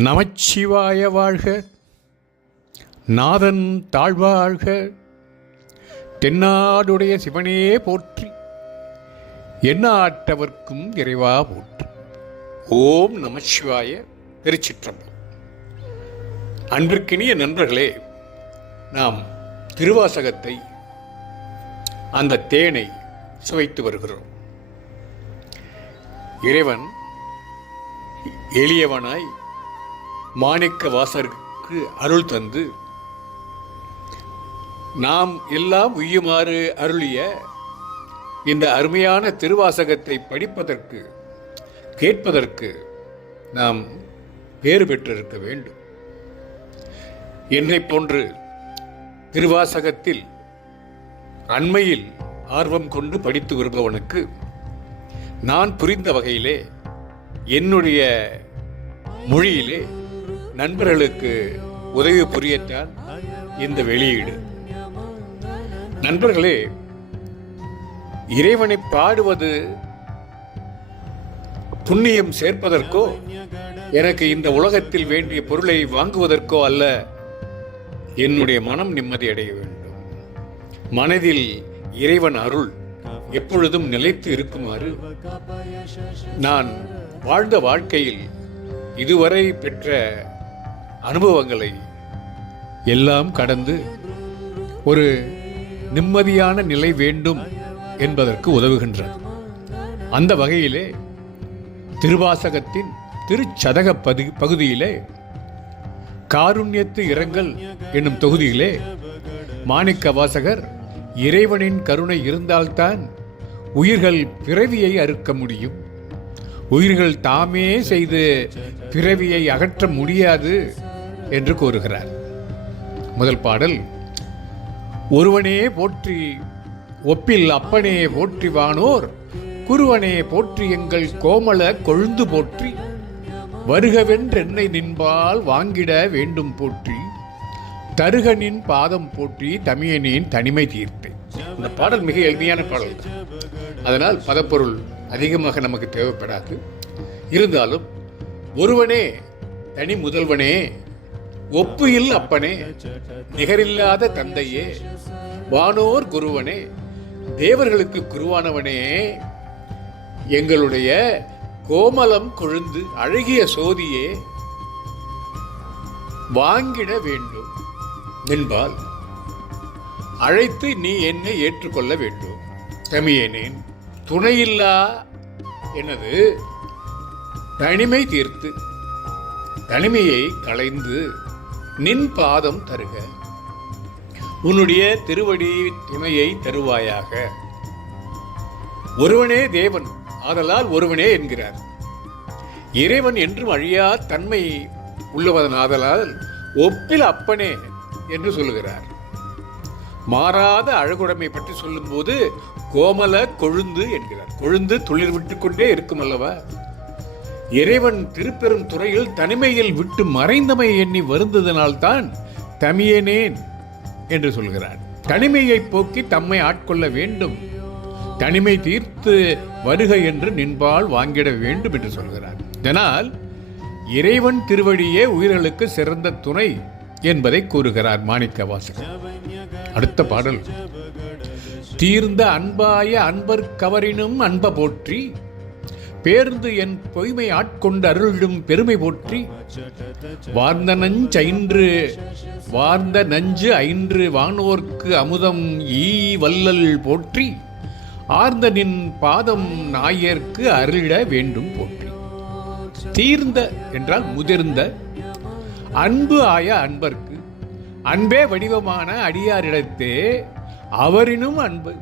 நமச்சிவாய வாழ்க. நாதன் தாழ்வாழ்க. தென்னாடுடைய சிவனே போற்றி. எண்ணாட்டவர்க்கும் இறைவா போற்றி. ஓம் நமச்சிவாய திருச்சிற்றம்பலம். அன்பிற்கினிய நண்பர்களே நாம் திருவாசகத்தை அந்த தேனை சுவைத்து வருகிறோம். இறைவன் எளியவனாய் மாணிக்க வாசருக்கு அருள் தந்து நாம் எல்லாம் உய்யுமாறு அருளிய இந்த அருமையான திருவாசகத்தை படிப்பதற்கு கேட்பதற்கு நாம் பேறு பெற்றிருக்க வேண்டும். என்னைப் போன்று திருவாசகத்தில் அண்மையில் ஆர்வம் கொண்டு படித்து வருபவனுக்கு நான் புரிந்த வகையிலே என்னுடைய மொழியிலே நண்பர்களுக்கு உதவி புரியத்தான் இந்த வெளியீடு. நண்பர்களே இறைவனை பாடுவது புண்ணியம் சேர்ப்பதற்கோ எனக்கு இந்த உலகத்தில் வேண்டிய பொருளை வாங்குவதற்கோ அல்ல என்னுடைய மனம் நிம்மதி அடைய வேண்டும். மனதில் இறைவன் அருள் எப்பொழுதும் நிலைத்து இருக்குமாறு நான் வாழ்ந்த வாழ்க்கையில் இதுவரை பெற்ற அனுபவங்களை எல்லாம் கடந்து ஒரு நிம்மதியான நிலை வேண்டும் என்பதற்கு உதவுகின்றது. அந்த வகையிலே திருவாசகத்தின் திருச்சதக பதி பகுதியிலே காருண்யத்து இரங்கல் என்னும் தொகுதியிலே மாணிக்க வாசகர் இறைவனின் கருணை இருந்தால்தான் உயிர்கள் பிறவியை அறுக்க முடியும். உயிர்கள் தாமே செய்து பிறவியை அகற்ற முடியாது. என்று கூறுகிறார். முதல் பாடல் ஒருவனே போற்றி ஒப்பில் அப்பனே போற்றி வானோர் குருவனே போற்றி எங்கள் கோமள கொழுந்து போற்றி வருகவென்றென்னை நின்பால் வாங்கிட வேண்டும் போற்றி தருகனின் பாதம் போற்றி தமியனின் தனிமை தீர்த்து. இந்த பாடல் மிக எளிமையான பாடல் அதனால் பதப்பொருள் அதிகமாக நமக்கு தேவைப்படாது. இருந்தாலும் ஒருவனே தனி முதல்வனே ஒப்புயில் அப்பனே நிகரில்லாத தந்தையே வானோர் குருவனே தேவர்களுக்கு குருவானவனே. எங்களுடைய கோமலம் கொழுந்து அழகிய சோதியே வாங்கிட வேண்டும் என்பால் அழைத்து நீ என்னை ஏற்றுக்கொள்ள வேண்டும். தமியேனேன் துணையில்லா எனது தனிமை தீர்த்து தனிமையை களைந்து நின் பாதம் தருக. உன்னுடைய திருவடி துணையை தருவாயாக. ஒருவனே தேவன் ஆதலால் ஒருவனே என்கிறார். இறைவன் என்றும் அழியா தன்மை உள்ளவதன் ஆதலால் ஒப்பில் அப்பனே என்று சொல்லுகிறார். மாறாத அழகுடைமை பற்றி சொல்லும்போது கோமல கொழுந்து என்கிறார். கொழுந்து துளிர் விட்டு கொண்டே இருக்கும் அல்லவா? இறைவன் திருப்பெரும் துறையில் தனிமையில் விட்டு மறைந்தமை எண்ணி வருந்ததனால்தான் தமியனேன் என்று சொல்கிறார். தனிமையை போக்கி தம்மை ஆட்கொள்ள வேண்டும். தனிமை தீர்த்து வருக என்று நின்பால் வாங்கிட வேண்டும் என்று சொல்கிறார். இதனால் இறைவன் திருவழியே உயிர்களுக்கு சிறந்த துணை என்பதை கூறுகிறார் மாணிக்க வாசகர் அடுத்த பாடல். தீர்ந்த அன்பாய அன்பர் கவரினும் அன்ப போற்றி பேர்ந்து என் பொய்மை ஆட்கொண்டு அருளிடும் பெருமை போற்றி. வார்ந்த நஞ்சைன்று வார்ந்த நஞ்சு ஐன்று வானோர்க்கு அமுதம் ஈ வல்லல் போற்றி. ஆர்ந்த நின் பாதம் நாயர்க்கு அருளிட வேண்டும் போற்றி. தீர்ந்த என்றால் முதிர்ந்த அன்பு ஆய அன்பர்க்கு. அன்பே வடிவமான அடியாரிடத்தே அவரினும் அன்பு.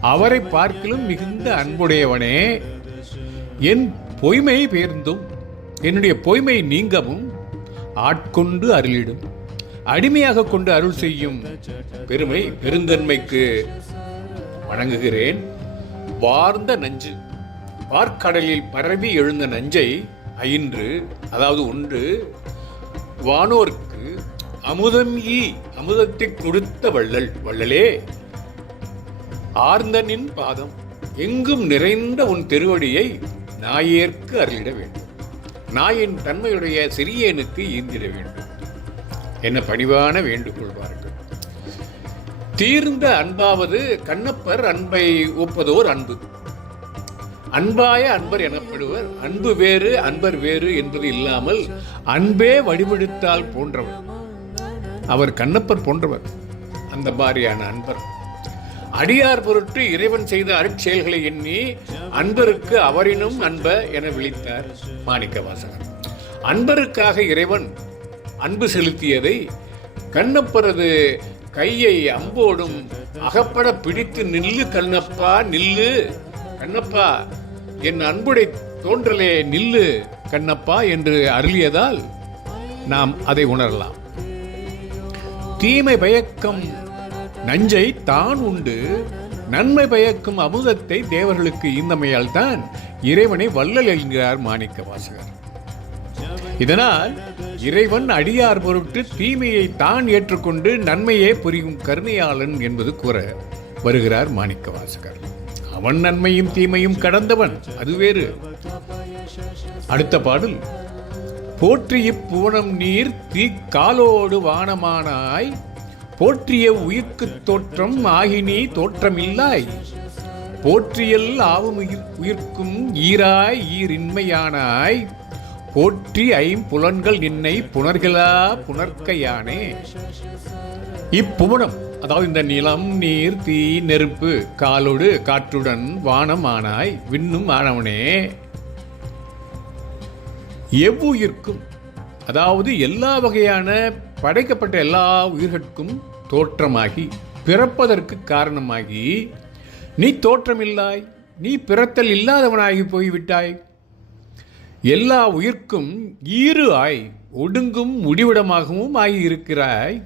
அவரை பார்க்கலும் மிகுந்த அன்புடையவனே. என் பொய்மை பேர்ந்தும் என்னுடைய பொய்மை நீங்கவும் ஆட்கொண்டு அருளிடும். அடிமையாக கொண்டு அருள் செய்யும் பெருமை பெருந்தன்மைக்கு வணங்குகிறேன். வார்ந்த நஞ்சு பார்க்கடலில் பரவி எழுந்த நஞ்சை ஐன்று அதாவது ஒன்று வானோர்க்கு அமுதம் ஈ அமுதத்தை கொடுத்த வள்ளல் வள்ளலே. ஆர்ந்தனின் பாதம் எங்கும் நிறைந்த உன் திருவடியை நாயேற்கு அருளிட வேண்டும். நாயின் தன்மையுடைய சிறியனுக்கு ஈந்திட வேண்டும். என்ன பணிவான வேண்டுகோள் பாருங்கள். தீர்ந்த அன்பாவது கண்ணப்பர் அன்பை ஒப்பதோர் அன்பு. அன்பாய அன்பர் எனப்படுவர் அன்பு வேறு அன்பர் வேறு என்பது இல்லாமல் அன்பே வடிவெடுத்தால் போன்றவர். அவர் கண்ணப்பர் போன்றவர் அந்த மாதிரியான அன்பர். அடியார் பொருட்டு இறைவன் செய்த அருட்செயல்களை எண்ணி அன்பருக்கு அவரினும் அன்ப என விழித்தார் மாணிக்கவாசகர் அன்பருக்காக இறைவன் அன்பு செலுத்தியதை கண்ணப்பரது கையை அம்போடும் அகப்பட பிடித்து நில்லு கண்ணப்பா நில்லு கண்ணப்பா என் அன்புடை தோன்றலே நில்லு கண்ணப்பா என்று அருளியதால் நாம் அதை உணரலாம். தீமை பயக்கம் நஞ்சை தான் உண்டு. நன்மை பயக்கும் அமுதத்தை தேவர்களுக்கு ஈந்தமையால் தான் இறைவனை வள்ளல் என்கிறார் மாணிக்க வாசகர். இதனால் இறைவன் அடியார் பொருட்டு தீமையை தான் ஏற்றுக்கொண்டு நன்மையே புரியும் கருணையாளன் என்பது கூற வருகிறார் மாணிக்க வாசகர். அவன் நன்மையும் தீமையும் கடந்தவன் அது வேறு. அடுத்த பாடல் போற்றி இப்புவனம் நீர் தீ காலோடு வானமானாய் போற்றிய உயிர்க்கு தோற்றம் ஆகினி தோற்றமில்லாய். போற்றியல் ஆவும் உயிர்க்கும் ஈராய் ஈரின்மையானாய். போற்றி ஐம்புலன்கள் நின்னை புணர்களா புணர்க்கையானே. இப்புவனம் அதாவது இந்த நிலம் நீர் தீ நெருப்பு காலோடு காற்றுடன் வானம் ஆனாய் விண்ணும் ஆனவனே. எவ்வுயிர்க்கும் அதாவது எல்லா வகையான படைக்கப்பட்ட எல்லா உயிர்களுக்கும் தோற்றமாகி பிறப்பதற்கு காரணமாகி நீ தோற்றமில்லாய் நீ பிறத்தல் இல்லாதவனாகி போய்விட்டாய். எல்லா உயிர்க்கும் ஈறு ஆய் ஒடுங்கும் முடிவிடமாகவும் ஆகி இருக்கிறாய்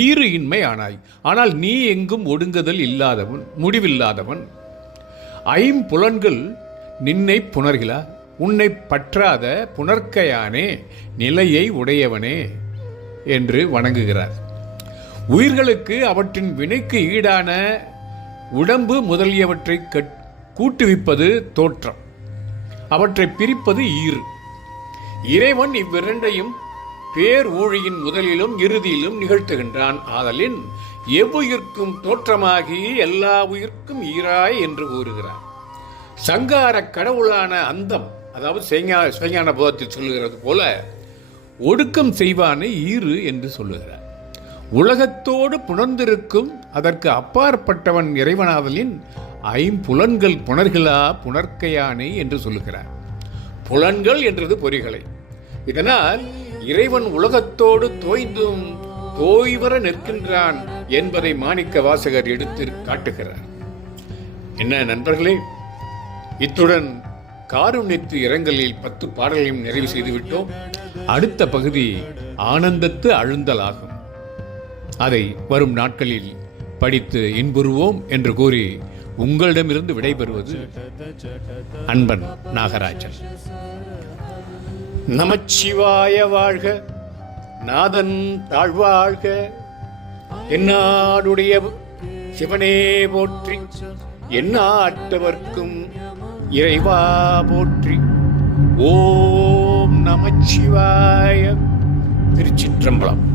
ஈறு இன்மை ஆனாய் ஆனால் நீ எங்கும் ஒடுங்குதல் இல்லாதவன் முடிவில்லாதவன். ஐம்புலன்கள் நின்னை புணர்கிலா உன்னை பற்றாத புணர்க்கையானே நிலையை உடையவனே. என்று வணங்குகிறார். உயிர்களுக்கு அவற்றின் வினைக்கு ஈடான உடம்பு முதலியவற்றை கட்- கூட்டுவிப்பது தோற்றம். அவற்றை பிரிப்பது ஈறு. இறைவன் இவ்விரண்டையும் பேர் ஊழியின் முதலிலும் இறுதியிலும் நிகழ்த்துகின்றான். ஆதலின் எவ்வுயிர்க்கும் தோற்றமாகி எல்லா உயிர்க்கும் ஈராய் என்று கூறுகிறார். சங்கார கடவுளான அந்தம் அதாவது சிவஞா சிவஞான போதத்தில் சொல்லுகிறது போல ஒடுக்கம் செய்வானை ஈறு என்று சொல்லுகிறார். உலகத்தோடு புணர்ந்திருக்கும் அதற்கு அப்பாற்பட்டவன் இறைவனாதலின் ஐம்புலன்கள் புணர்களா புணர்க்கையானே என்று சொல்லுகிறார். புலன்கள் என்றது பொறிகளை. இதனால் இறைவன் உலகத்தோடு தோய்ந்தும் தோய்வர நிற்கின்றான் என்பதை மாணிக்க வாசகர் எடுத்து காட்டுகிறார். என்ன நண்பர்களே இத்துடன் காருண்யத்து இரங்கலில் பத்து பாடல்களையும் நிறைவு செய்துவிட்டோம். அடுத்த பகுதி ஆனந்தத்து அழுந்தலாகும். அதை வரும் நாட்களில் படித்து இன்புறுவோம் என்று கூறி உங்களிடமிருந்து விடைபெறுவது அன்பன் நாகராஜன். நமச்சிவாய வாழ்க நாதன் தாழ்வாழ்க. என்னாடுடைய சிவனே போற்றி எந்நாட்டவர்க்கும் இறைவா போற்றி. ஓம் நமச்சிவாய. திருச்சிற்றம்பலம்.